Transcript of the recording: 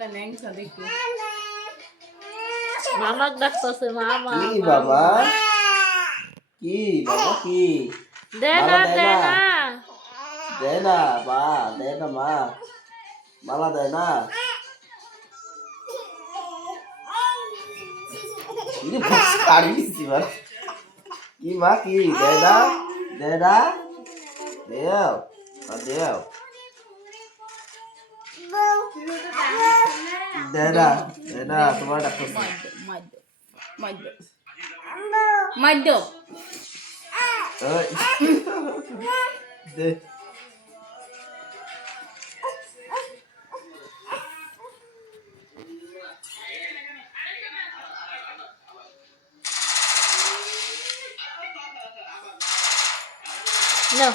Olha, né? Então, daqui. মামাক ডাকতেছে মামা কি বাবা? কি বাবা কি? দে না দে না। দেয় না মা। দেয় না মা মালা দেয় না বা কি মা কি? দেয় না দেয় না দেও। দেও দেয় না দেয় না তোমার ডাক্তার মাদ্য মাদ্য মাদ্য ওই দে নাও